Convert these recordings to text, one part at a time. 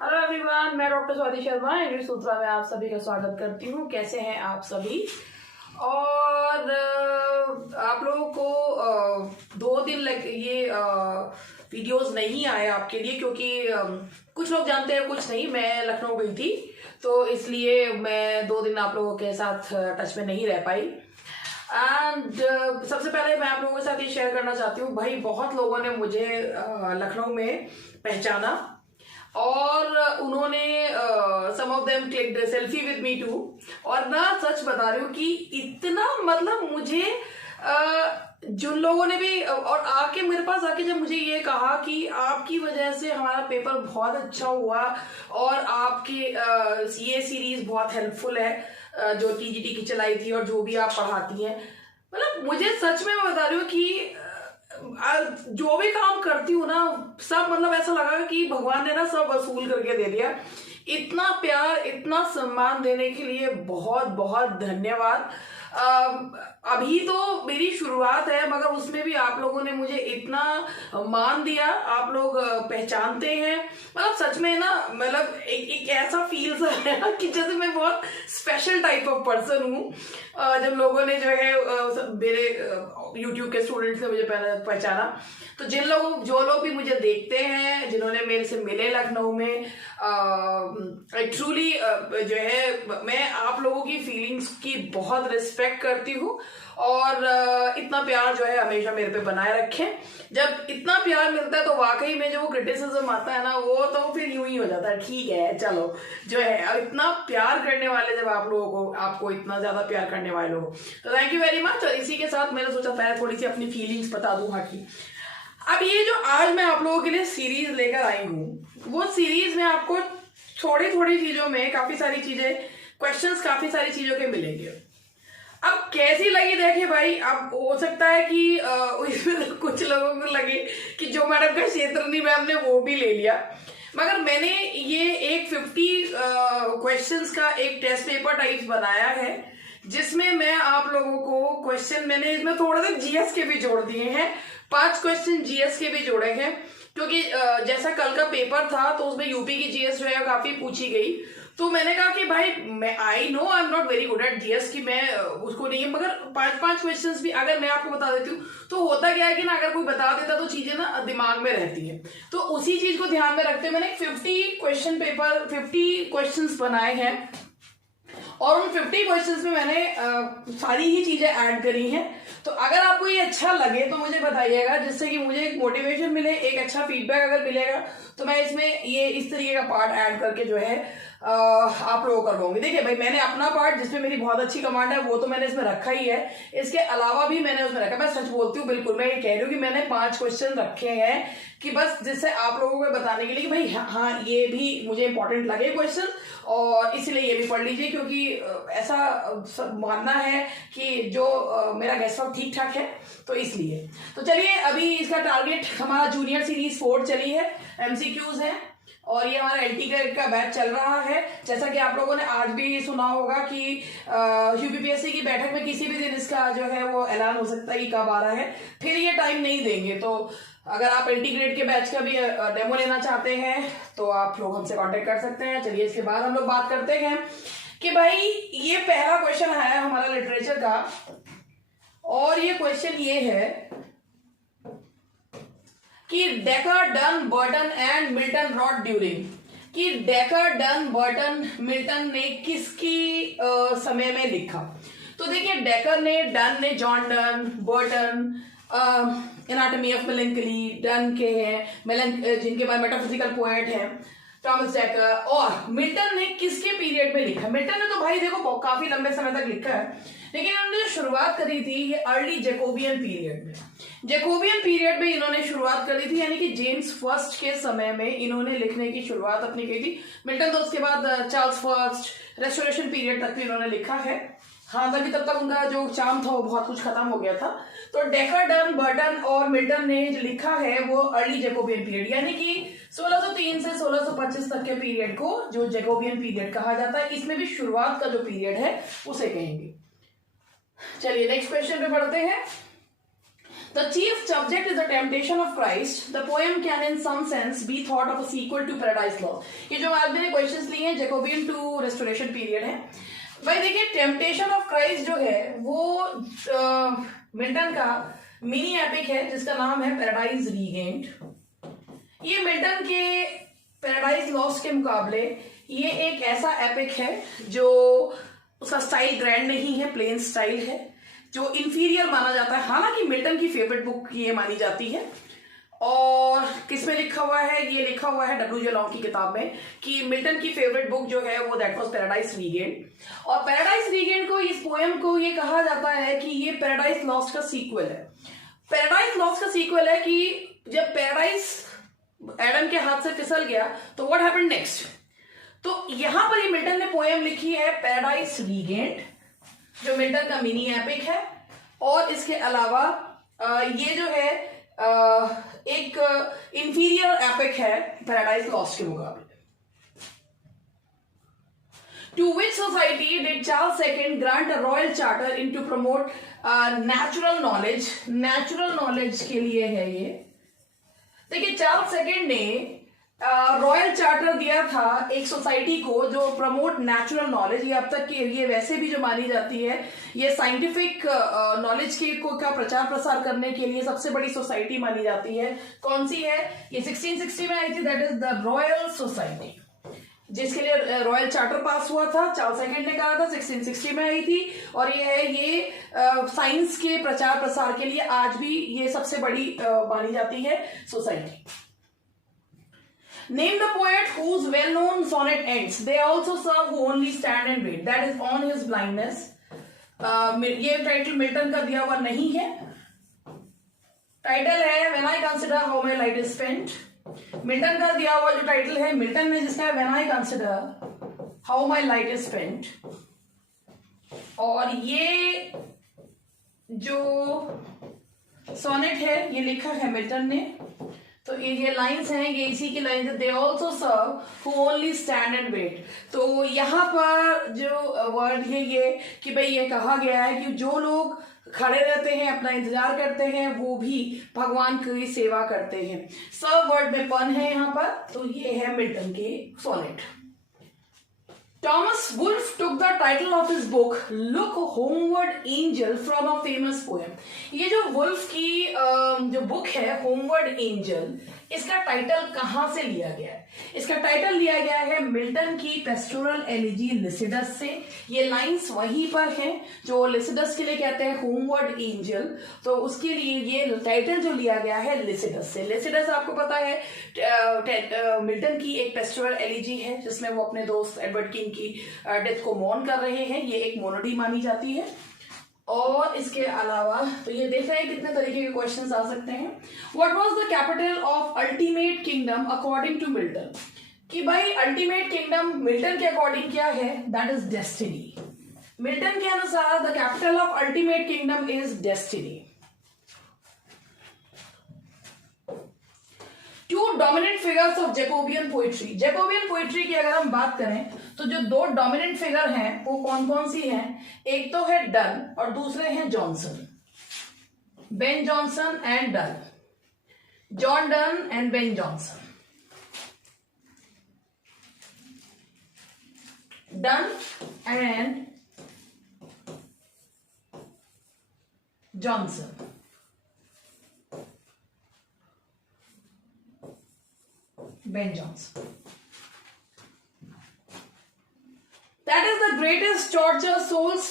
Hello everyone, मैं doctor Swati Sharma English सूत्रा में आप सभी का स्वागत करती हूँ। कैसे हैं आप सभी? और आप लोगों को 2 दिन लग ये वीडियोस नहीं आए आपके लिए, क्योंकि कुछ लोग जानते हैं कुछ नहीं। मैं लखनऊ गई थी, तो इसलिए मैं 2 दिन आप लोगों के साथ टच में नहीं रह पाई। एंड सबसे पहले मैं आप लोगों के साथ ये शेयर करना चाहती हूँ, भाई बहुत लोगों ने मुझे लखनऊ में पहचाना और उन्होंने some of them clicked selfie with me too. और ना सच बता रही हूँ कि इतना मतलब मुझे जिन लोगों ने भी और आके मेरे पास आके जब मुझे ये कहा कि आपकी वजह से हमारा पेपर बहुत अच्छा हुआ और आपके ये सीरीज बहुत हेल्पफुल है जो टीजीटी की चलाई थी और जो भी आप पढ़ाती हैं, मतलब मुझे सच में मैं बता रही हूँ कि जो भी काम करती हूँ ना, सब मतलब ऐसा लगा कि भगवान ने ना सब वसूल करके दे दिया। इतना प्यार, इतना सम्मान देने के लिए बहुत बहुत धन्यवाद। अभी तो मेरी शुरुआत है, मगर उसमें भी आप लोगों ने मुझे इतना मान दिया, आप लोग पहचानते हैं। मतलब सच में ना, मतलब एक ऐसा फील सा है कि जैसे मैं बहुत स्पेशल टाइप ऑफ पर्सन हूँ। जब लोगों ने जो है मेरे यूट्यूब के स्टूडेंट्स ने मुझे पहचाना, तो जो लोग भी मुझे देखते हैं, जिन्होंने मेरे से मिले लखनऊ में, ट्रूली जो है मैं आप लोगों की फीलिंग्स की बहुत रिस्पेक्ट करती हूँ। और इतना प्यार जो है हमेशा मेरे पे बनाए रखें। जब इतना प्यार मिलता है तो वाकई में जो क्रिटिसिज्म आता है ना, वो तो फिर यूं ही हो जाता है, ठीक है चलो जो है। इतना प्यार करने वाले जब आप लोगों को, आपको इतना ज्यादा प्यार करने वाले लोग, तो थैंक यू वेरी मच। और इसी के साथ मैंने सोचा पहले थोड़ी सी अपनी फीलिंग्स बता दूं हाँ की। अब ये जो आज मैं आप लोगों के लिए सीरीज लेकर आई हूँ, वो सीरीज में आपको थोड़ी थोड़ी चीजों में काफी सारी चीजें, क्वेश्चंस काफी सारी चीजों के मिलेंगे। अब कैसी लगी देखे भाई। अब हो सकता है कि कुछ लोगों को लगे कि जो मैडम का क्षेत्र नहीं मैम ने वो भी ले लिया, मगर मैंने ये एक 50 क्वेश्चंस का एक टेस्ट पेपर टाइप्स बनाया है, जिसमें मैं आप लोगों को क्वेश्चन, मैंने इसमें थोड़ा सा जीएस के भी जोड़ दिए हैं, 5 क्वेश्चन जीएस के भी जोड़े हैं। क्योंकि जैसा कल का पेपर था तो उसमें यूपी की जीएस जो है काफी पूछी गई, तो मैंने कहा कि भाई मैं I know I am not very good at GS की, मैं उसको नहीं है, मगर 5 क्वेश्चंस भी अगर मैं आपको बता देती हूँ तो होता क्या है कि ना, अगर कोई बता देता तो चीजें ना दिमाग में रहती है। तो उसी चीज को ध्यान में रखते मैंने 50 क्वेश्चन पेपर, 50 क्वेश्चंस बनाए हैं और उन 50 क्वेश्चंस में मैंने सारी ही चीजें ऐड करी हैं। तो अगर आपको ये अच्छा लगे तो मुझे बताइएगा, जिससे कि मुझे एक मोटिवेशन मिले, एक अच्छा फीडबैक अगर मिलेगा तो मैं इसमें ये इस तरीके का पार्ट ऐड करके जो है आप लोगों को करवाऊंगी। देखिए भाई, मैंने अपना पार्ट जिसमें मेरी बहुत अच्छी कमांड है वो तो मैंने इसमें रखा ही है, इसके अलावा भी मैंने उसमें रखा। मैं सच बोलती हूँ, बिल्कुल मैं ये कह रही हूँ कि मैंने 5 क्वेश्चन रखे हैं कि बस जिससे आप लोगों को बताने के लिए कि भाई हाँ ये भी मुझे इंपॉर्टेंट लगे क्वेश्चन, और इसलिए ये भी पढ़ लीजिए, क्योंकि ऐसा मानना है कि जो मेरा गेस्ट वर्क ठीक ठाक है, तो इसलिए। तो चलिए, अभी इसका टारगेट हमारा जूनियर सीरीज 4 चली है, एमसीक्यूज है, और ये हमारा एलटी ग्रेड का बैच चल रहा है। जैसा कि आप लोगों ने आज भी सुना होगा कि यूपीपीएससी की बैठक में किसी भी दिन इसका जो है वो ऐलान हो सकता है कि कब आ रहा है, फिर ये टाइम नहीं देंगे। तो अगर आप एलटी ग्रेड के बैच का भी डेमो लेना चाहते हैं तो आप लोग हमसे कांटेक्ट कर सकते हैं। चलिए, इसके बाद हम लोग बात करते हैं कि भाई ये पहला क्वेश्चन आया है हमारा लिटरेचर का, और ये क्वेश्चन ये है कि Dekker, Donne, Burton and Milton wrote during, कि डेकर, डन, बर्टन, मिल्टन ने किसकी समय में लिखा। तो देखिए, डेकर ने, डन ने, John Donne, Burton anatomy of melancholy, Donne के हैं जिनके बाद मेटाफिजिकल पोएट हैं थॉमस डेकर, और मिल्टन ने किसके पीरियड में लिखा। मिल्टन ने तो भाई देखो काफी लंबे समय तक लिखा है, लेकिन इन्होंने जो शुरुआत करी थी ये अर्ली जैकोबियन पीरियड में। जैकोबियन पीरियड में इन्होंने शुरुआत करी थी, यानी कि जेम्स फर्स्ट के समय में इन्होंने लिखने की शुरुआत अपनी की थी। मिल्टन तो उसके बाद चार्ल्स फर्स्ट, रेस्टोरेशन पीरियड तक भी इन्होंने लिखा है। हाँ, तभी तब तक उनका जो चार्म था वो बहुत कुछ खत्म हो गया था। तो डेकर, डन, बर्टन और मिल्टन ने जो लिखा है वो अर्ली जैकोबियन पीरियड, यानी कि 1603 से 1625 तक के पीरियड को जो जैकोबियन पीरियड कहा जाता है। इसमें भी शुरुआत का जो पीरियड है उसे कहेंगे। चलिए नेक्स्ट क्वेश्चन पे बढ़ते हैं। The chief subject is the temptation of Christ. The poem can in some sense be thought of a sequel to Paradise Lost. ये जो आज मैंने क्वेश्चंस लिए हैं जैकोबियन टू रेस्टोरेशन पीरियड है। भाई देखिए टेम्पटेशन ऑफ क्राइस्ट जो है वो मिल्टन का मिनी एपिक है जिसका नाम है पैराडाइज रीगेंड। ये मिल्टन के पैराडाइज लॉस्ट के मुकाबले ये एक ऐसा एपिक है जो उसका स्टाइल ग्रैंड नहीं है, प्लेन स्टाइल है, जो इंफीरियर माना जाता है। हालांकि मिल्टन की फेवरेट बुक ये मानी जाती है। और किसमें लिखा हुआ है? ये लिखा हुआ है W.J. लॉन्ग की किताब में कि मिल्टन की फेवरेट बुक जो है वो दैट वाज पैराडाइज रीगेंड। और पैराडाइज रीगेंड को, इस पोएम को ये कहा जाता है कि ये पैराडाइज लॉस्ट का सीक्वल है। पैराडाइज लॉस्ट का सीक्वल है कि जब पैराडाइज एडम के हाथ से फिसल गया तो व्हाट हैपेंड नेक्स्ट। तो यहां पर ये मिल्टन ने पोएम लिखी है पैराडाइज रीगेंड, जो मिल्टन का मिनी एपिक है। और इसके अलावा ये जो है एक इंफीरियर एपिक है पैराडाइज लॉस्ट के मुकाबले। To which society did Charles II grant a royal charter in to promote natural knowledge. Natural knowledge के लिए है ये। देखिए चार्ल्स II ने रॉयल चार्टर दिया था एक सोसाइटी को जो प्रमोट नेचुरल नॉलेज। ये अब तक के लिए वैसे भी जो मानी जाती है ये साइंटिफिक नॉलेज के का प्रचार प्रसार करने के लिए सबसे बड़ी सोसाइटी मानी जाती है। कौन सी है? ये 1660 में आई थी, that is the royal society, जिसके लिए रॉयल चार्टर पास हुआ था। चार्ल्स II ने कहा था, 1660 में आई थी। और ये है ये साइंस के प्रचार प्रसार के लिए आज भी ये सबसे बड़ी मानी जाती है society. Name the poet whose well-known sonnet ends, "They also serve who only stand and wait." That is on his blindness. ये टाइटल मिल्टन का दिया हुआ नहीं है। टाइटल है "When I consider how my light is spent." Milton का दिया हुआ जो टाइटल है, मिल्टन ने जिसका है "When I consider how my light is spent." और ये जो सोनेट है ये लिखा है मिल्टन ने। तो ये लाइंस हैं, ये इसी की लाइंस है। They also serve who only stand and wait. तो यहाँ पर जो वर्ड है ये कि भाई ये कहा गया है कि जो लोग खड़े रहते हैं, अपना इंतजार करते हैं, वो भी भगवान की सेवा करते हैं। सर्व वर्ड में पन है यहाँ पर। तो ये है मिल्टन के sonnet. Thomas Wolfe took the title of his book "Look Homeward Angel" from a famous poem. ये जो वुल्फ की जो बुक है होमवर्ड एंजल, इसका टाइटल कहां से लिया गया है? इसका टाइटल लिया गया है मिल्टन की पेस्टोरल एलिजी लिसिडस से। ये लाइंस वहीं पर हैं जो लिसिडस के लिए कहते हैं होमवर्ड एंजल। तो उसके लिए ये टाइटल जो लिया गया है लिसिडस से। लिसिडस आपको पता है मिल्टन की एक पेस्टोरल एलिजी है जिसमें वो अपने दोस्त एडवर्ड किंग की डेथ को मौन कर रहे हैं। ये एक मोनोडी मानी जाती है। और इसके अलावा तो ये देख रहे हैं कितने तरीके के क्वेश्चंस आ सकते हैं। What was the capital of ultimate kingdom according to Milton? कि भाई अल्टीमेट किंगडम मिल्टन के अकॉर्डिंग क्या है? That is destiny. मिल्टन के अनुसार the capital of ultimate kingdom is destiny. Two dominant figures of Jacobean poetry. Jacobean poetry की अगर हम बात करें तो जो दो डोमिनेंट फिगर हैं वो कौन कौन सी हैं? एक तो है डन और दूसरे हैं Johnson. Ben Jonson and done. John Donne and Ben Jonson. Done and Johnson. Ben Jonson. That is the greatest torture souls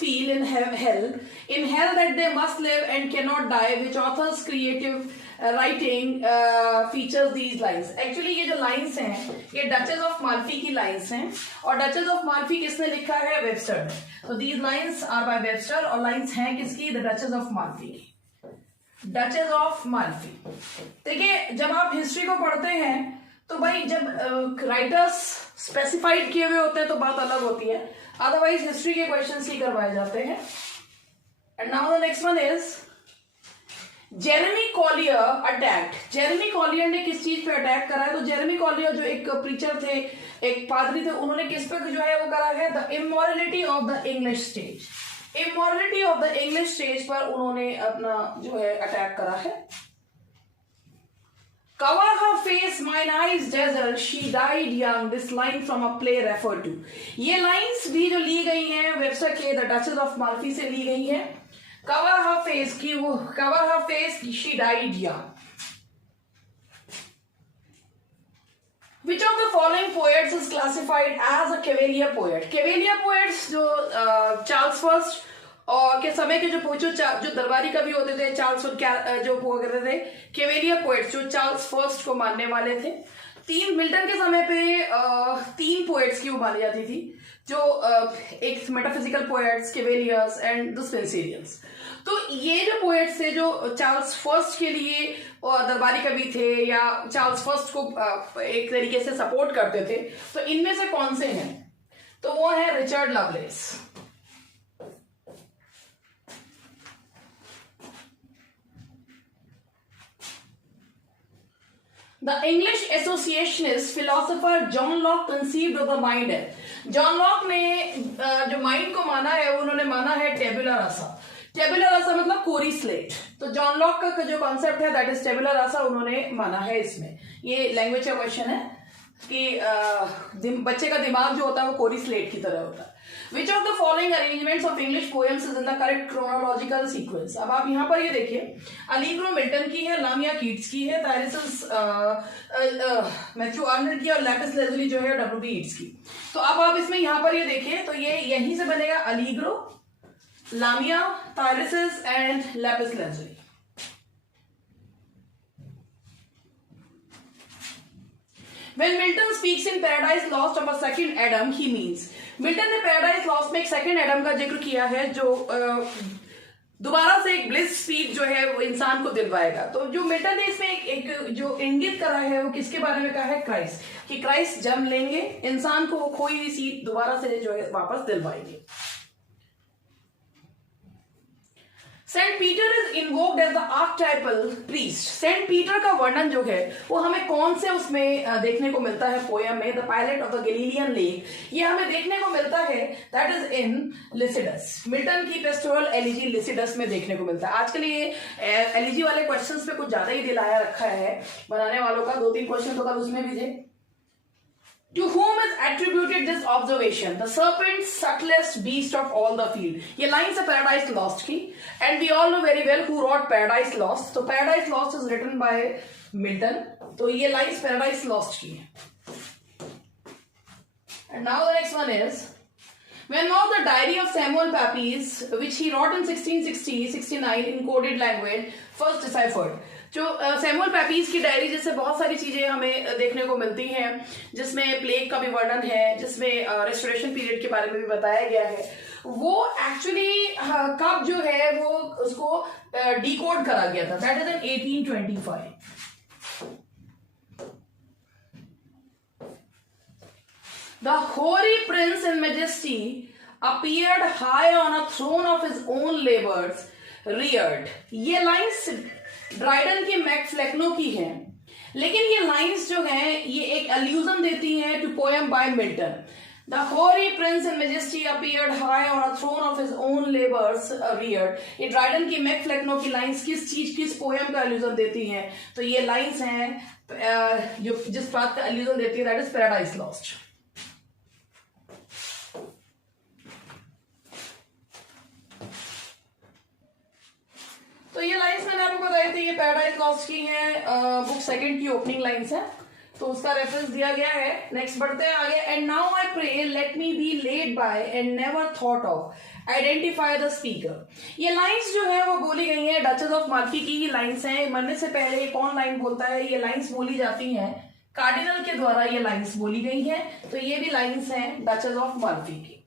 feel in hell. In hell that they must live and cannot die, which author's creative writing features these lines. Actually ये जो lines हैं ये duchess of Malfi की lines हैं और duchess of Malfi किसने लिखा है? वेबस्टर ने। तो these lines are by Webster और lines हैं किसकी? द डचेस ऑफ माल्फी की। Duchess of Malfi. देखिए जब आप हिस्ट्री को पढ़ते हैं तो भाई जब राइटर्स स्पेसिफाइड किए हुए होते हैं तो बात अलग होती है, अदरवाइज हिस्ट्री के क्वेश्चंस ही करवाए जाते हैं। And now the next one is Jeremy Collier attacked. Jeremy Collier ने किस चीज पे अटैक करा है? तो जेरेमी कॉलियर जो एक प्रीचर थे, एक पादरी थे, उन्होंने किस पे जो है वो करा है? The immorality of the English stage. Immorality of the English stage पर उन्होंने अपना जो है अटैक करा है। Cover her face, mine eyes dazzle, she died young. This line from a play referred to. ये लाइंस भी जो ली गई हैं वेबस्टर के द डचेस ऑफ माल्फी से ली गई हैं। Cover her face की वो cover her face, she died young. Which of the following poets is classified as a Cavalier poet? Cavalier poets जो चार्ल्स फर्स्ट और के समय के जो दरबारी कवि होते थे, चार्ल्स जो हुआ करते थे केवेलियर पोएट्स, जो चार्ल्स फर्स्ट को मानने वाले थे। मिल्टन के समय पे 3 पोएट्स की वो मानी जाती थी, जो एक मेटाफिजिकल पोएट्स, केवेलियर्स एंड द स्पेंसेरियंस। तो ये जो पोएट्स थे जो चार्ल्स फर्स्ट के लिए दरबारी कवि थे या चार्ल्स फर्स्ट को एक तरीके से सपोर्ट करते थे, तो इनमें से कौन से हैं? तो वो है Richard loveless, The English Associationist philosopher John Locke conceived of the mind है। जॉन लॉक ने जो माइंड को माना है, उन्होंने माना है टेबुला रासा। टेबुला रासा मतलब कोरी स्लेट। तो जॉन लॉक का जो कॉन्सेप्ट है दैट इज टेबुला रासा, उन्होंने माना है। इसमें ये लैंग्वेज का क्वेश्चन है कि बच्चे का दिमाग जो होता है वो कोरी स्लेट की तरह होता है। Which of the following arrangements of English poems is in the correct chronological sequence? अब आप यहाँ पर ये देखिए, अलीग्रो मिल्टन की है, लामिया कीट्स की है, थायरिस मैथ्यू आर्नल्ड की और लैपिस लेजुली जो है डब्ल्यू बी ईट्स की। तो अब आप इसमें यहाँ पर ये देखिए, तो ये यहीं से बनेगा Allegro, Lamia, Thyrsis and lapis lazuli. When Milton speaks in Paradise Lost of a second Adam, he means Milton ने पैराडाइज लॉस्ट में एक सेकंड एडम का जिक्र किया है, जो दोबारा से एक ब्लिस स्पीड जो है वो इंसान को दिलवाएगा। तो जो मिल्टन ने इसमें एक जो इंगित करा है वो किसके बारे में कहा है? क्राइस्ट, कि क्राइस्ट जन्म लेंगे, इंसान को खोई हुई सीट दोबारा से जो है वापस दिलवाएंगे। Saint Peter is invoked as the archetypal priest. Saint Peter का वर्णन जो है वो हमें कौन से उसमें देखने को मिलता है पोयम में? The pilot of the Galilean lake, ये हमें देखने को मिलता है, that is in Lycidas. Milton की पेस्टोरल एलिजी लिसिडस में देखने को मिलता है। आजकल ये एलिजी वाले क्वेश्चंस पे कुछ ज्यादा ही दिलाया रखा है बनाने वालों का, 2-3 क्वेश्चन तो कल उसमें भी थे। To whom is attributed this observation? The serpent, subtlest beast of all the field. ये लाइन से Paradise Lost की, and we all know very well who wrote Paradise Lost. तो Paradise Lost is written by Milton. तो ये lines Paradise Lost की है। And now the next one is, when was the diary of Samuel Pepys, which he wrote in 1660-69 in coded language, first deciphered? जो Samuel पेपीज की diary, जिससे बहुत सारी चीजें हमें देखने को मिलती हैं, जिसमें प्लेग का भी वर्णन है, जिसमें रेस्टोरेशन पीरियड के बारे में भी बताया गया है, वो एक्चुअली कब जो है वो उसको डिकोड करा गया था, that is in 1825। The hoary prince in majesty appeared high on a throne of his own labors reared। ये लाइन्स ड्राइडन की मैकफ्लेक्नो की हैं, लेकिन ये लाइंस जो हैं ये एक अल्यूजन देती हैं to poem by Milton. The hoary prince in majesty appeared high on a throne of his own labours reared. ये ड्राइडन की मैकफ्लेक्नो की लाइंस किस पोएम का अल्यूजन देती हैं? तो ये लाइंस हैं जो जिस बात का अल्यूजन देती है, दैट इज पैराडाइज लॉस्ट। तो ये लाइंस मैंने आपको बताई थी, ये पैराडाइज लॉस्ट की है, बुक सेकंड की ओपनिंग लाइंस है, तो उसका रेफरेंस दिया गया है। नेक्स्ट बढ़ते हैं आगे। And now I pray let me be led by and never thought of, identify the speaker. ये लाइंस जो है वो बोली गई है, डचेस ऑफ माल्फी की ही लाइंस हैं। मरने से पहले कौन लाइन बोलता है? ये लाइंस बोली जाती हैं कार्डिनल के द्वारा, ये लाइंस बोली गई हैं। तो ये भी लाइंस हैं डचेस ऑफ माल्फी की।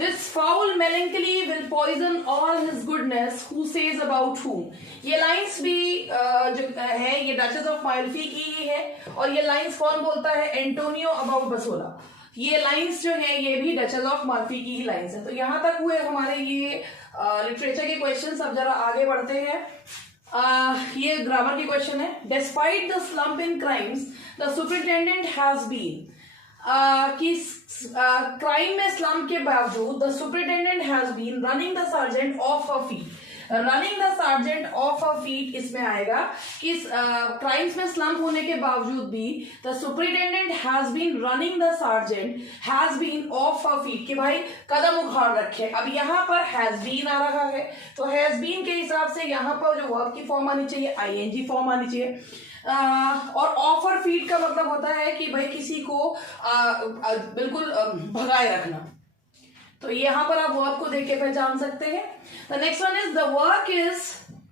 This foul melancholy will poison all his goodness, who says about whom। ये लाइंस भी जो है ये डचेस ऑफ माल्फी की ही है, और ये लाइंस कौन बोलता है? Antonio about Bosola. ये लाइंस जो है ये भी डचेस ऑफ माल्फी की ही लाइंस है। तो यहां तक हुए हमारे ये लिटरेचर के क्वेश्चंस। अब जरा आगे बढ़ते हैं। ये ग्रामर के क्वेश्चन है। Despite the slump in crimes the superintendent has been. कि क्राइम में स्लम के बावजूद the superintendent has been running the sergeant of a feet. Running the sergeant of a feet इसमें आएगा कि क्राइम्स में स्लम होने के बावजूद भी the superintendent has been running the sergeant has been of a feet, कि भाई कदम उखाड़ रखे। अब यहाँ पर हैज बीन आ रहा है तो हैज बीन के हिसाब से यहाँ पर जो वर्ब की फॉर्म आनी चाहिए आईएनजी फॉर्म आनी चाहिए। और ऑफर फीट का मतलब होता है कि भाई किसी को बिल्कुल भगाए रखना। तो यहां पर आप वर्ब को देख के पहचान सकते हैं। The next one is the work is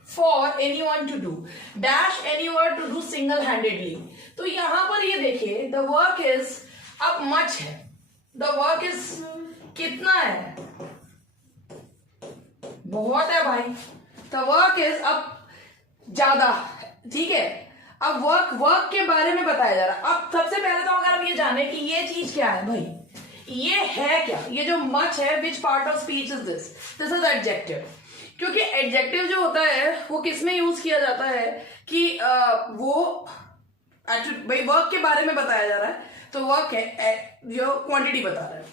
for anyone to do dash anyone to do single handedly. तो यहां पर ये देखिए द वर्क इज अब मच है, द वर्क इज कितना है, बहुत है भाई। द वर्क इज अब ज्यादा, ठीक है। अब वर्क के बारे में बताया जा रहा है। अब सबसे पहले तो अगर हम ये जाने कि ये चीज क्या है भाई, ये है क्या, ये जो मच है which part of speech is this, this is adjective. क्योंकि एडजेक्टिव जो होता है वो किस में यूज किया जाता है कि वो भाई वर्क के बारे में बताया जा रहा है तो वर्क है जो क्वांटिटी बता रहा है।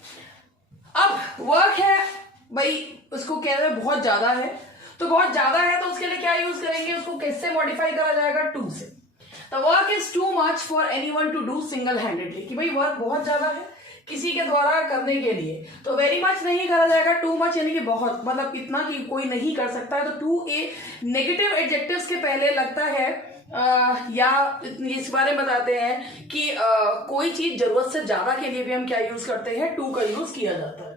अब वर्क है भाई उसको कह रहे हैं बहुत ज्यादा है, तो बहुत ज्यादा है तो उसके लिए क्या यूज करेंगे, उसको किससे मॉडिफाई करा जाएगा, टू से। The work is too much for anyone to do single handedly, कि भाई वर्क बहुत ज्यादा है किसी के द्वारा करने के लिए, तो वेरी मच नहीं करा जाएगा, टू मच यानी कि बहुत, मतलब इतना कि कोई नहीं कर सकता है। तो टू ए नेगेटिव एडजेक्टिव्स के पहले लगता है या इस बारे में बताते हैं कि कोई चीज जरूरत से ज्यादा के लिए भी हम क्या यूज करते हैं, टू का यूज किया जाता है।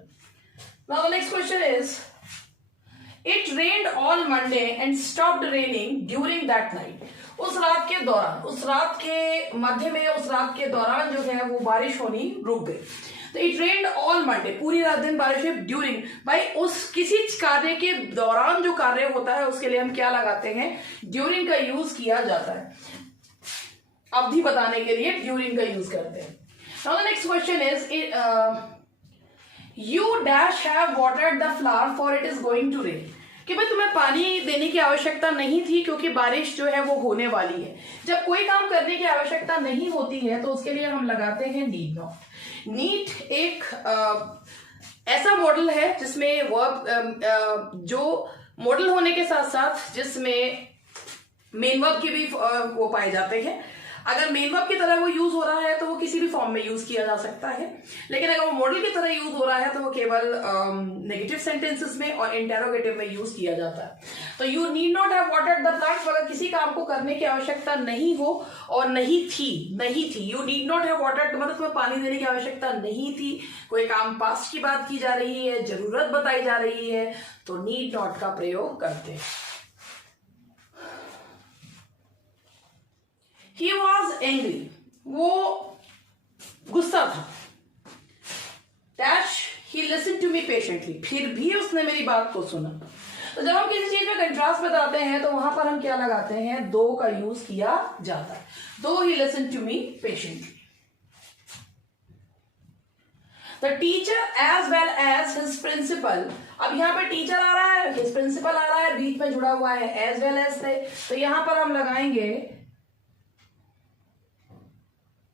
Now the next question is it rained all Monday and stopped raining during that night. उस रात के दौरान, उस रात के मध्य में, उस रात के दौरान जो है वो बारिश होनी रुक गई। तो इट रेन्ड ऑल मंडे, पूरी रात दिन बारिश हुई। ड्यूरिंग भाई उस किसी कार्य के दौरान जो कार्य होता है उसके लिए हम क्या लगाते हैं, ड्यूरिंग का यूज किया जाता है। अवधि बताने के लिए ड्यूरिंग का यूज करते हैं। Now the next question is you dash have watered the flower for it is going to rain, कि भाई तुम्हें पानी देने की आवश्यकता नहीं थी क्योंकि बारिश जो है वो होने वाली है। जब कोई काम करने की आवश्यकता नहीं होती है तो उसके लिए हम लगाते हैं नीड नॉट। नीड एक ऐसा मॉडल है जिसमें वर्ब जो मॉडल होने के साथ साथ जिसमें मेन वर्ब के भी वो पाए जाते हैं। अगर मेन वर्ब की तरह वो यूज हो रहा है तो वो किसी भी फॉर्म में यूज किया जा सकता है, लेकिन अगर वो मॉडल की तरह यूज हो रहा है तो वो केवल नेगेटिव सेंटेंसेस में और इंटेरोगेटिव में यूज किया जाता है। तो you need not have watered the plants, अगर किसी काम को करने की आवश्यकता नहीं हो और नहीं थी, you need not have watered मतलब तुम्हें पानी देने की आवश्यकता नहीं थी, कोई काम पास्ट की बात की जा रही है, जरूरत बताई जा रही है, तो नीड नॉट का प्रयोग करते हैं। He was angry, वो गुस्सा था। Dash, he listened to me patiently, फिर भी उसने मेरी बात को सुना। तो जब हम किसी चीज में कंट्रास्ट बताते हैं तो वहां पर हम क्या लगाते हैं, दो का यूज किया जाता है। दो he listened to me patiently. The teacher as well as his principal, अब यहाँ पर टीचर आ रहा है, his principal आ रहा है, बीच में जुड़ा हुआ है as well as से, तो यहां पर हम लगाएंगे,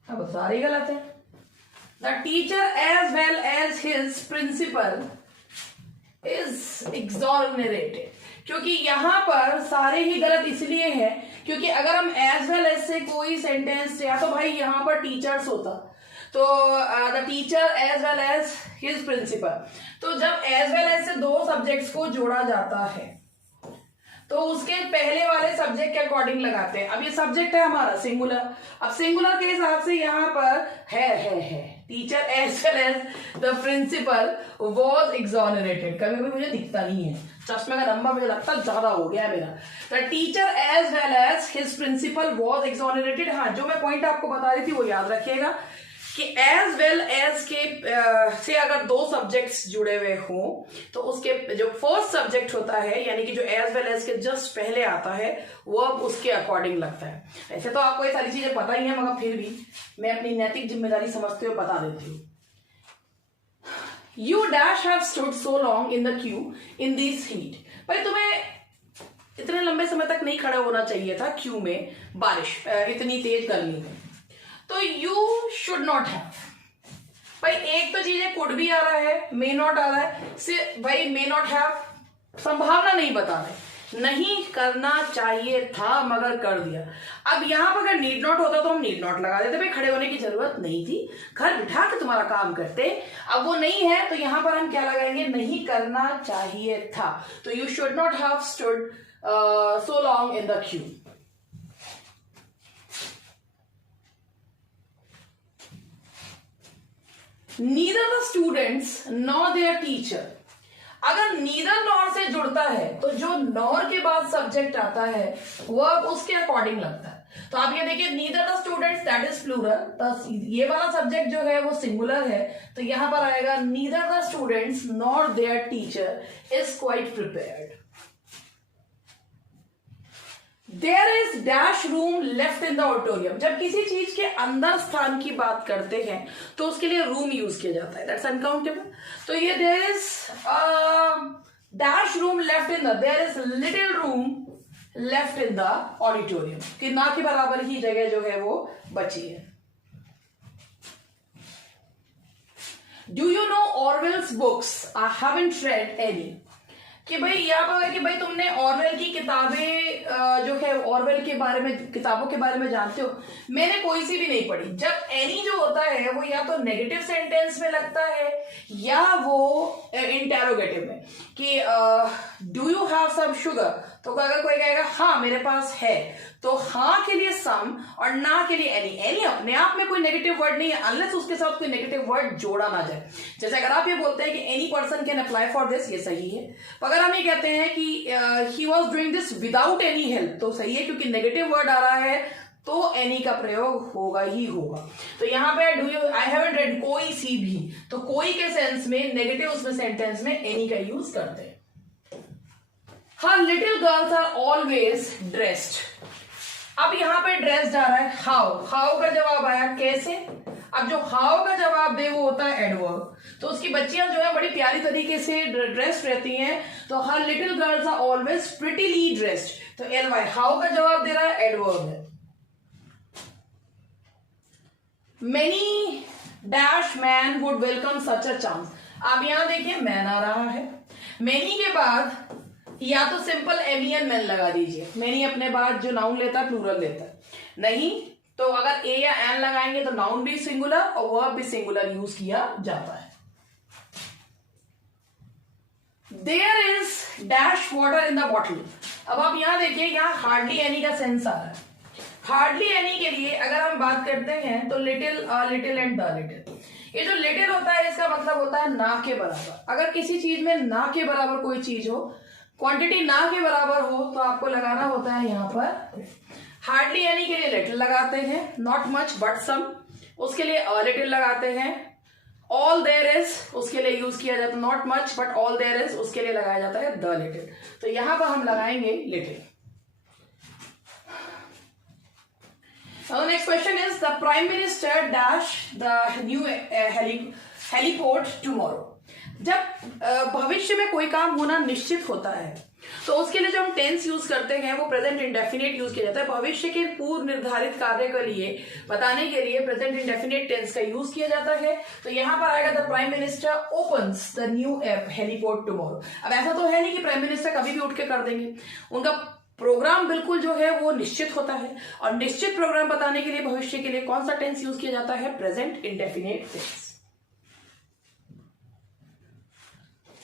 अब सारी गलत है। The teacher as well as his principal is exonerated, क्योंकि यहां पर सारे ही गलत इसलिए हैं क्योंकि अगर हम एज वेल एज से कोई सेंटेंस, या तो भाई यहां पर टीचर्स होता तो the teacher as well as his principal, तो जब एज वेल एज से दो सब्जेक्ट्स को जोड़ा जाता है तो उसके पहले वाले सब्जेक्ट के अकॉर्डिंग लगाते हैं। अब ये सब्जेक्ट है हमारा सिंगुलर, अब सिंगुलर के हिसाब से यहाँ पर है teacher as well as the principal was exonerated. कभी कभी मुझे दिखता नहीं है, चश्मे का लंबा मुझे लगता ज्यादा हो गया मेरा। The teacher as well as his principal was exonerated. हाँ, जो मैं पॉइंट आपको बता रही थी वो याद रखिएगा कि एज वेल एज के से अगर दो सब्जेक्ट्स जुड़े हुए हों तो उसके जो फर्स्ट सब्जेक्ट होता है यानी कि जो एज वेल एज के जस्ट पहले आता है वो अब उसके अकॉर्डिंग लगता है। ऐसे तो आपको ये सारी चीजें पता ही है, मगर फिर भी मैं अपनी नैतिक जिम्मेदारी समझते हुए बता देती हूँ। You dash have stood so long in the Q in this heat, भाई तुम्हें इतने लंबे समय तक नहीं खड़ा होना चाहिए था क्यू में, बारिश इतनी तेज गर्मी में। तो यू शुड नॉट हैव, भाई एक तो चीज है कुड भी आ रहा है, मे नॉट आ रहा है, सिर्फ भाई मे नॉट हैव, संभावना नहीं बता रहे, नहीं करना चाहिए था मगर कर दिया। अब यहां पर अगर नीड नॉट होता तो हम नीड नॉट लगा देते, भाई खड़े होने की जरूरत नहीं थी, घर बिठा के तुम्हारा काम करते। अब वो नहीं है तो यहां पर हम क्या लगाएंगे, नहीं करना चाहिए था। तो you should not have stood so long in the Q. Neither the students nor their teacher, अगर नीदर नॉर से जुड़ता है तो जो नॉर के बाद सब्जेक्ट आता है वह उसके अकॉर्डिंग लगता है। तो आप ये देखिए, neither the students that is plural, ये वाला सब्जेक्ट जो है वो सिंगुलर है, तो यहां पर आएगा neither the students nor their teacher is quite prepared. There is dash room left in the auditorium, जब किसी चीज के अंदर स्थान की बात करते हैं तो उसके लिए रूम यूज किया जाता है, दैट्स अनकाउंटेबल। तो ये there is dash room left in the, there is little room left in the auditorium, कि ना के बराबर ही जगह जो है वो बची है। Do you know Orwell's books? I haven't red any, कि भाई यहाँ पर कि भाई तुमने ऑरवेल की किताबें जो है ऑरवेल के बारे में, किताबों के बारे में जानते हो? मैंने कोई सी भी नहीं पढ़ी। जब एनी जो होता है वो या तो नेगेटिव सेंटेंस में लगता है या वो इंटेरोगेटिव में, कि do you have some sugar, तो अगर कोई कहेगा हाँ मेरे पास है, तो हाँ के लिए सम और ना के लिए एनी। एनी अपने आप में कोई नेगेटिव वर्ड नहीं है अनलेस उसके साथ कोई नेगेटिव वर्ड जोड़ा ना जाए। जैसे अगर आप ये बोलते हैं कि any person can apply for this, ये सही है। अगर हम ये कहते हैं कि he was doing this without any help, तो सही है, क्योंकि नेगेटिव वर्ड आ रहा है तो एनी का प्रयोग होगा ही होगा। तो यहाँ पे do you, I haven't red, कोई सी भी, तो कोई के सेंस में नेगेटिव उसमें सेंटेंस में एनी का यूज करते हैं। Her little girls are always dressed, अब यहां पे ड्रेस्ड आ रहा है हाउ, हाउ का जवाब आया कैसे। अब जो हाउ का जवाब दे वो होता है एडवर्ब, तो उसकी बच्चियां जो है बड़ी प्यारी तरीके से ड्रेस्ड रहती हैं, तो हर little girls are always prettily dressed, तो एल वाई हाउ का जवाब दे रहा है एडवर्ब है। Many dash man would welcome such a chance, अब यहां देखिए मैन आ रहा है, मेनी के बाद या तो सिंपल एमियन मैन लगा दीजिए, मेनी अपने बाद जो नाउन लेता है प्लूरल लेता है, नहीं तो अगर ए या एन लगाएंगे तो नाउन भी सिंगुलर और वर्ब भी सिंगुलर यूज किया जाता है। There is dash water in the bottle, अब आप यहां देखिए, यहां हार्डली एनी का सेंस आ रहा है। हार्डली एनी के लिए अगर हम बात करते हैं तो little, little and the little, ये जो लिटिल होता है इसका मतलब होता है ना के बराबर। अगर किसी चीज में ना के बराबर कोई चीज हो, क्वांटिटी ना के बराबर हो, तो आपको लगाना होता है यहां पर। हार्डली एनी के लिए लिटिल लगाते हैं, नॉट मच बट सम, उसके लिए अ लिटिल लगाते हैं। ऑल देयर इज उसके लिए यूज किया जाता है not much but all there is, उसके लिए लगाया जाता है द लिटिल, तो यहां पर हम लगाएंगे little. Next question is the prime minister dash the new heliport tomorrow, जब भविष्य में कोई काम होना निश्चित होता है तो उसके लिए जो हम टेंस यूज करते हैं वो प्रेजेंट इंडेफिनिट यूज किया जाता है। भविष्य के पूर्व निर्धारित कार्य के लिए बताने के लिए प्रेजेंट इंडेफिनिट टेंस का यूज किया जाता है। तो यहां पर आएगा the prime minister opens the new heliport tomorrow. अब ऐसा तो है नहीं कि प्राइम मिनिस्टर कभी भी उठ के कर देंगे, उनका प्रोग्राम बिल्कुल जो है वो निश्चित होता है, और निश्चित प्रोग्राम बताने के लिए भविष्य के लिए कौन सा टेंस यूज किया जाता है, present indefinite tense.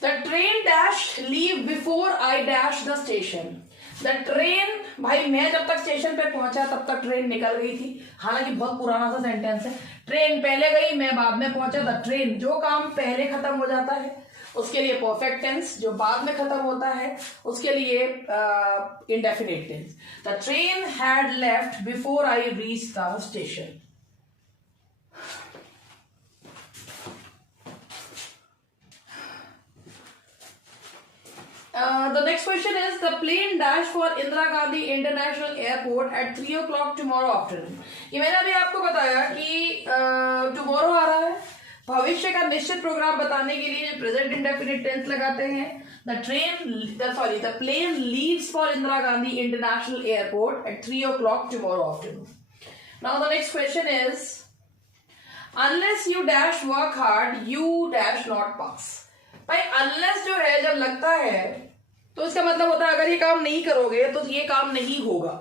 The train dash leave before I dash the station. The train, भाई मैं जब तक स्टेशन पे पहुंचा तब तक ट्रेन निकल गई थी, हालांकि बहुत पुराना सा सेंटेंस है। ट्रेन पहले गई, मैं बाद में पहुंचा। द ट्रेन, जो काम पहले खत्म हो जाता है उसके लिए परफेक्ट टेंस, जो बाद में खत्म होता है उसके लिए indefinite tense. The train had left before I reach the station. The next question is the plane dash for Indira Gandhi International Airport at 3 o'clock tomorrow afternoon. ये मैंने अभी आपको बताया कि tomorrow आ रहा है, भविष्य का निश्चित प्रोग्राम बताने के लिए प्रेजेंट इंडेफिनिट टेंस लगाते हैं। The plane leaves for Indira Gandhi International Airport at 3 o'clock tomorrow afternoon. Now the next question is unless you dash work hard you dash not pass. भाई अनलेस जो है जब लगता है तो इसका मतलब होता है अगर ये काम नहीं करोगे तो ये काम नहीं होगा।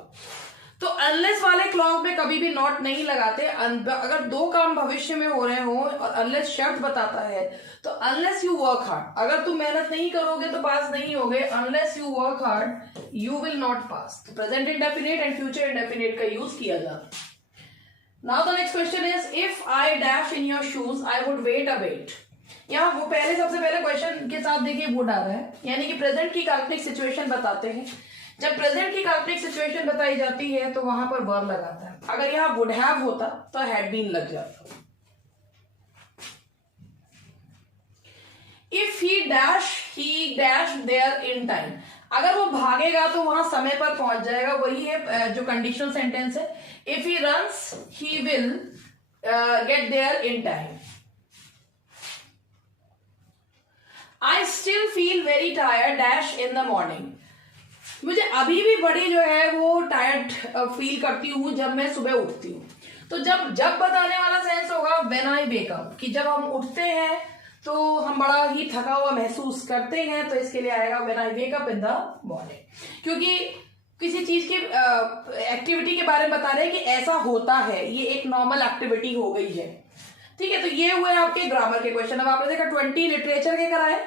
तो अनलेस वाले क्लॉज में कभी भी नॉट नहीं लगाते। अगर दो काम भविष्य में हो रहे हो और अनलेस शर्त बताता है तो अनलेस यू वर्क हार्ड, अगर तुम मेहनत नहीं करोगे तो पास नहीं होगे। Unless you work hard you will not pass. तो present indefinite and future indefinite का यूज किया जाता है। Now the next question is if I dash in your shoes I would wait a bet. यहाँ वो पहले सबसे पहले क्वेश्चन के साथ देखिए वुड आ रहा है, यानी कि प्रेजेंट की काल्पनिक सिचुएशन बताते हैं। जब प्रेजेंट की काल्पनिक सिचुएशन बताई जाती है तो वहां पर वर्ब लगाता है। अगर यहाँ वुड हैव होता तो हैड बीन लग जाता। If he dash there in time, अगर वो भागेगा तो वहां समय पर पहुंच जाएगा। वही है जो कंडीशनल सेंटेंस है। If he runs he will get there in time. I still feel very tired dash in the morning. मुझे अभी भी बड़ी जो है वो टायर्ड फील करती हूँ जब मैं सुबह उठती हूँ। तो जब बताने वाला सेंस होगा व्हेन आई वेक अप, कि जब हम उठते हैं तो हम बड़ा ही थका हुआ महसूस करते हैं, तो इसके लिए आएगा when I wake up in the morning. क्योंकि किसी चीज की एक्टिविटी के बारे में बता रहे हैं कि ऐसा होता है, ये एक नॉर्मल एक्टिविटी हो गई है। ठीक है, तो ये हुए आपके ग्रामर के क्वेश्चन। अब आपने देखा 20 लिटरेचर के कराए,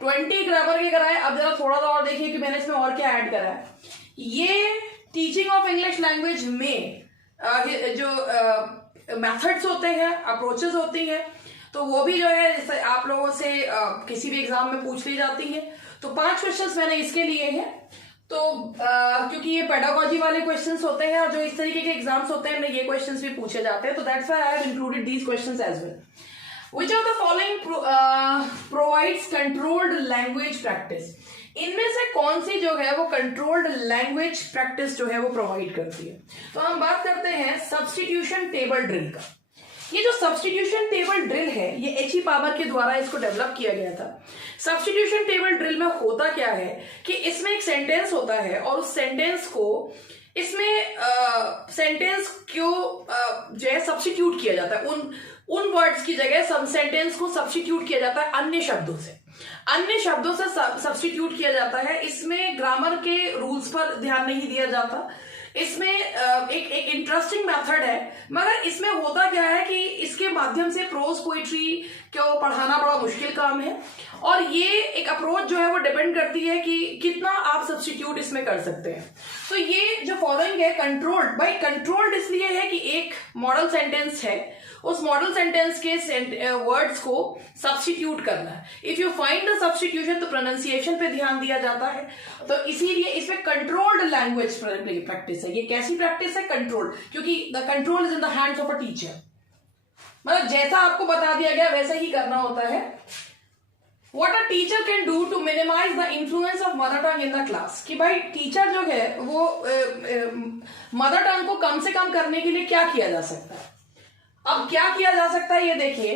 20 ग्रामर के कराए। अब जरा थोड़ा सा और देखिए कि मैंने इसमें और क्या ऐड करा है। ये टीचिंग ऑफ इंग्लिश लैंग्वेज में जो मेथड्स होते हैं, अप्रोचेस होती हैं, तो वो भी जो है आप लोगों से किसी भी एग्जाम में पूछ ली जाती है। तो 5 क्वेश्चंस मैंने इसके लिए हैं। तो क्योंकि ये पेडागोजी वाले क्वेश्चंस होते हैं और जो इस तरीके के एग्जाम्स होते हैं ये क्वेश्चंस भी पूछे जाते हैं। तो that's why I have included these questions as well. Which of the following provides controlled language practice? इनमें से कौन सी जो है वो कंट्रोल्ड लैंग्वेज प्रैक्टिस जो है वो प्रोवाइड करती है? तो हम बात करते हैं सब्स्टिट्यूशन टेबल ड्रिल का। ये जो सब्स्टिट्यूशन टेबल ड्रिल है ये एच.ई. पावर के द्वारा इसको डेवलप किया गया था। सब्स्टिट्यूशन टेबल ड्रिल में होता क्या है कि इसमें एक सेंटेंस होता है और उस सेंटेंस को इसमें सेंटेंस को जो है सब्स्टिट्यूट किया जाता है। उन वर्ड्स की जगह सब सेंटेंस को सब्स्टिट्यूट किया जाता है अन्य शब्दों से सब्स्टिट्यूट किया जाता है। इसमें ग्रामर के रूल्स पर ध्यान नहीं दिया जाता। इसमें एक इंटरेस्टिंग मेथड है, मगर इसमें होता क्या है कि इसके माध्यम से प्रोज पोइट्री को पढ़ाना बड़ा मुश्किल काम है। और ये एक अप्रोच जो है वो डिपेंड करती है कि कितना आप सब्स्टिट्यूट इसमें कर सकते हैं। तो ये जो फॉलोइंग है कंट्रोल्ड, भाई कंट्रोल्ड इसलिए है कि एक मॉडल सेंटेंस है, उस मॉडल सेंटेंस के वर्ड्स को सब्स्टिट्यूट करना है। If you find the substitution तो प्रोनाउंसिएशन पे ध्यान दिया जाता है। तो इसीलिए इसमें कंट्रोल्ड लैंग्वेज प्रैक्टिस है। ये कैसी प्रैक्टिस है? कंट्रोल्ड, क्योंकि the control is in the hands of a teacher. मतलब जैसा आपको बता दिया गया वैसा ही करना होता है। What a teacher can do to minimize the influence of mother tongue in the class, कि भाई टीचर जो है वो मदर टंग को कम से कम करने के लिए क्या किया जा सकता है? अब क्या किया जा सकता है ये देखिए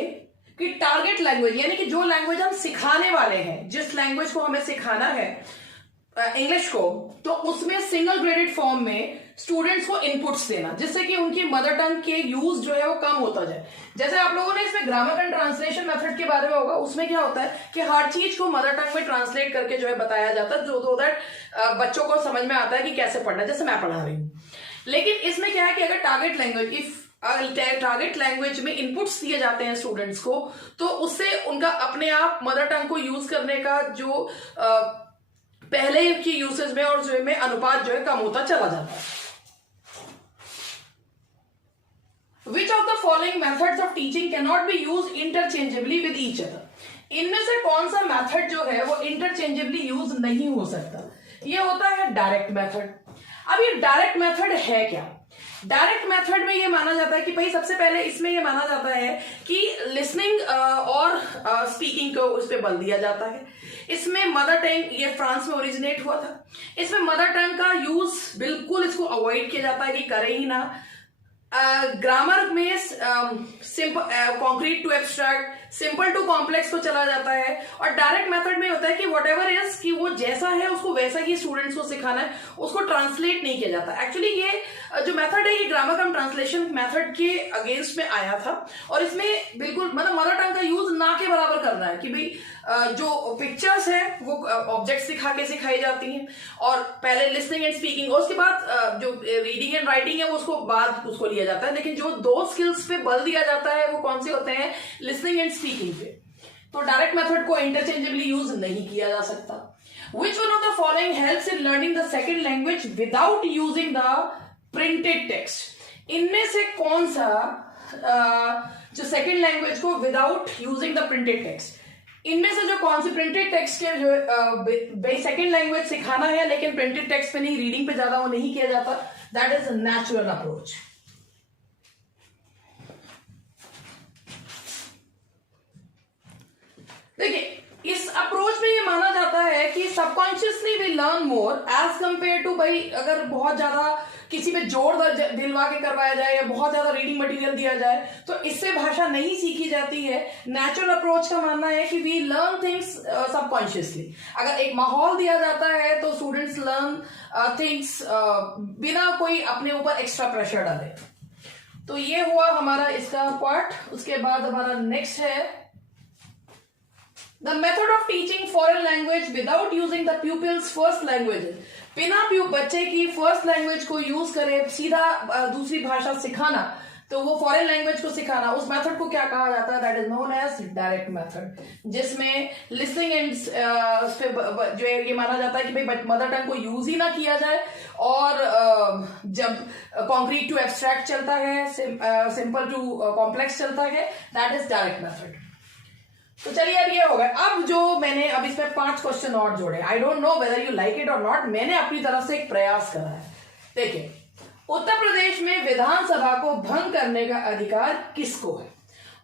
कि टारगेट लैंग्वेज, यानी कि जो लैंग्वेज हम सिखाने वाले हैं, जिस लैंग्वेज को हमें सिखाना है इंग्लिश को, तो उसमें सिंगल ग्रेडेड फॉर्म में स्टूडेंट्स को इनपुट्स देना, जिससे कि उनकी मदर टंग के यूज जो है वो कम होता जाए। जैसे आप लोगों ने इसमें ग्रामर एंड ट्रांसलेशन मेथड के बारे में होगा, उसमें क्या होता है कि हर चीज को मदर टंग में ट्रांसलेट करके जो है बताया जाता है, जो दैट बच्चों को समझ में आता है कि कैसे पढ़ना है, जैसे मैं पढ़ा रही हूँ। लेकिन इसमें क्या है कि अगर टारगेट लैंग्वेज में इनपुट्स दिए जाते हैं स्टूडेंट्स को, तो उससे उनका अपने आप मदर टंग को यूज करने का जो पहले की यूसेज में और जो में अनुपात जो है कम होता चला जाता है। Which of the following methods of teaching cannot be used interchangeably with each other? इनमें से कौन सा मेथड जो है वो इंटरचेंजेबली यूज नहीं हो सकता? ये होता है डायरेक्ट मेथड। अब ये डायरेक्ट मेथड है क्या? डायरेक्ट मेथड में ये माना जाता है कि भाई सबसे पहले इसमें ये माना जाता है कि लिसनिंग और स्पीकिंग को उस पर बल दिया जाता है। इसमें मदर टंग, ये फ्रांस में ओरिजिनेट हुआ था, इसमें मदर टंग का यूज बिल्कुल इसको अवॉइड किया जाता है कि करें ही ना। ग्रामर में simple concrete to abstract, simple to complex को चला जाता है, और डायरेक्ट मेथड में होता है कि वट एवर इज कि वो जैसा है उसको वैसा ही स्टूडेंट्स को सिखाना है, उसको ट्रांसलेट नहीं किया जाता। एक्चुअली ये जो मेथड है ये ग्रामर कम ट्रांसलेशन मेथड के अगेंस्ट में आया था, और इसमें बिल्कुल मतलब मदर टंग का यूज ना के बराबर करना है कि भाई जो पिक्चर्स है वो ऑब्जेक्ट्स दिखा के सिखाई जाती हैं, और पहले लिसनिंग एंड स्पीकिंग, और उसके बाद जो रीडिंग एंड राइटिंग है वो उसको बाद उसको लिया जाता है, लेकिन जो दो स्किल्स पे बल दिया जाता है वो कौन से होते हैं, लिसनिंग एंड स्पीकिंग पे। तो डायरेक्ट मेथड को इंटरचेंजेबली यूज नहीं किया जा सकता। Which one of the following helps in learning the second language without using the printed text? इनमें से कौन सा जो सेकेंड लैंग्वेज को without using the printed text, इनमें से जो कौन से प्रिंटेड टेक्स्ट के जो सेकेंड लैंग्वेज सिखाना है लेकिन प्रिंटेड टेक्स्ट पे नहीं, रीडिंग पे ज्यादा वो नहीं किया जाता, दैट इज नेचुरल अप्रोच। देखिए इस अप्रोच में ये माना जाता है कि subconsciously we learn more as compare to, भाई अगर बहुत ज्यादा किसी पे जोर दिलवा के करवाया जाए या बहुत ज्यादा रीडिंग मटेरियल दिया जाए तो इससे भाषा नहीं सीखी जाती है। नेचुरल अप्रोच का मानना है कि वी लर्न थिंग्स सबकॉन्शियसली। अगर एक माहौल दिया जाता है तो स्टूडेंट्स लर्न थिंग्स बिना कोई अपने ऊपर एक्स्ट्रा प्रेशर डाले। तो ये हुआ हमारा इसका पार्ट। उसके बाद हमारा नेक्स्ट है The method of teaching foreign language without using the pupil's first language। बिना बच्चे की फर्स्ट लैंग्वेज को यूज करे सीधा दूसरी भाषा सिखाना, तो वो फॉरेन लैंग्वेज को सिखाना, उस मेथड को क्या कहा जाता है? That is known as direct method, जिसमें लिसनिंग एंड जो है ये माना जाता है कि भाई मदर टंग को यूज ही ना किया जाए, और जब कॉन्क्रीट टू एब्स्ट्रैक्ट चलता है, सिंपल टू कॉम्प्लेक्स चलता है, दैट इज डायरेक्ट मेथड। तो चलिए अब ये हो गया। अब जो मैंने अब इसमें 5 क्वेश्चन और जोड़े, I don't know whether you like it और नॉट, मैंने अपनी तरफ से एक प्रयास करा है। देखिए, उत्तर प्रदेश में विधानसभा को भंग करने का अधिकार किसको है?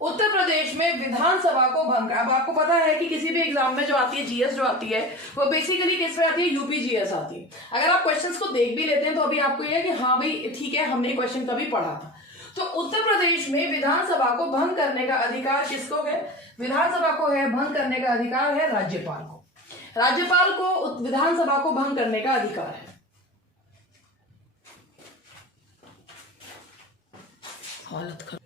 उत्तर प्रदेश में विधानसभा को भंग, अब आपको पता है कि किसी भी एग्जाम में जो आती है जीएस जो आती है वो बेसिकली किस में आती है? यूपी जीएस आती है। अगर आप क्वेश्चंस को देख भी लेते हैं तो अभी आपको ये कि हाँ भाई ठीक है हमने क्वेश्चन कभी पढ़ा था। तो उत्तर प्रदेश में विधानसभा को भंग करने का अधिकार किसको है? विधानसभा को है भंग करने का अधिकार है राज्यपाल को। राज्यपाल को विधानसभा को भंग करने का अधिकार है। हालत खराब।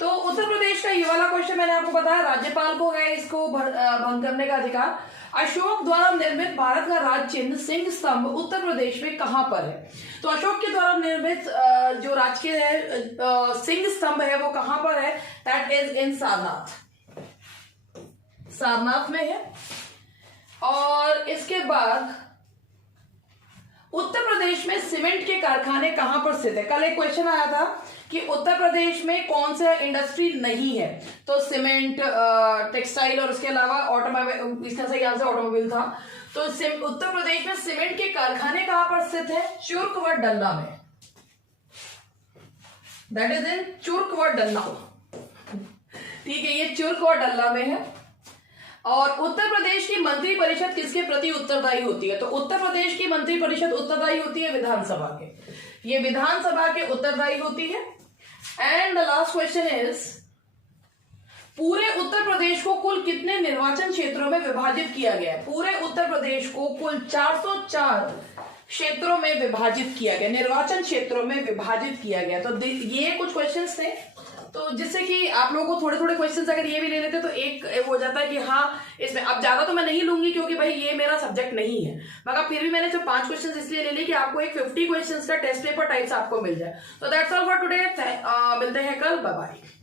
तो उत्तर प्रदेश का ये वाला क्वेश्चन मैंने आपको बताया, राज्यपाल को है इसको भंग करने का अधिकार। अशोक द्वारा निर्मित भारत का राज चिन्ह सिंह स्तंभ उत्तर प्रदेश में कहां पर है? तो अशोक के द्वारा निर्मित जो राजकीय है सिंह स्तंभ है वो कहां पर है? That is in Sarnath, Sarnath में है। और इसके बाद उत्तर प्रदेश में सीमेंट के कारखाने कहां पर स्थित है? कल एक क्वेश्चन आया था कि उत्तर प्रदेश में कौन सा इंडस्ट्री नहीं है, तो सीमेंट, टेक्सटाइल और उसके अलावा ऑटोमोबाइल, इसका सही आंसर ऑटोमोबाइल था। तो उत्तर प्रदेश में सीमेंट के कारखाने कहां पर स्थित है? चुर्क व डल्ला में, दैट इज इन चुर्क व डल्ला। ठीक है, ये चुर्क व डल्ला में है। और उत्तर प्रदेश की मंत्री परिषद किसके प्रति उत्तरदायी होती है? तो उत्तर प्रदेश की मंत्री परिषद उत्तरदायी होती है विधानसभा के, ये विधानसभा के उत्तरदायी होती है। And the last question is, पूरे उत्तर प्रदेश को कुल कितने निर्वाचन क्षेत्रों में विभाजित किया गया है? पूरे उत्तर प्रदेश को कुल 404 क्षेत्रों में विभाजित किया गया, निर्वाचन क्षेत्रों में विभाजित किया गया। तो ये कुछ क्वेश्चंस थे, तो जिससे कि आप लोगों को थोड़े थोड़े क्वेश्चंस अगर ये भी ले लेते तो एक हो जाता है कि हाँ इसमें, अब ज्यादा तो मैं नहीं लूंगी क्योंकि भाई ये मेरा सब्जेक्ट नहीं है, मगर फिर भी मैंने जो 5 क्वेश्चंस इसलिए ले लिए कि आपको एक 50 क्वेश्चंस का टेस्ट पेपर टाइप्स आपको मिल जाए। तो दैट्स ऑल फॉर टुडे, मिलते हैं कल, बाय बाय।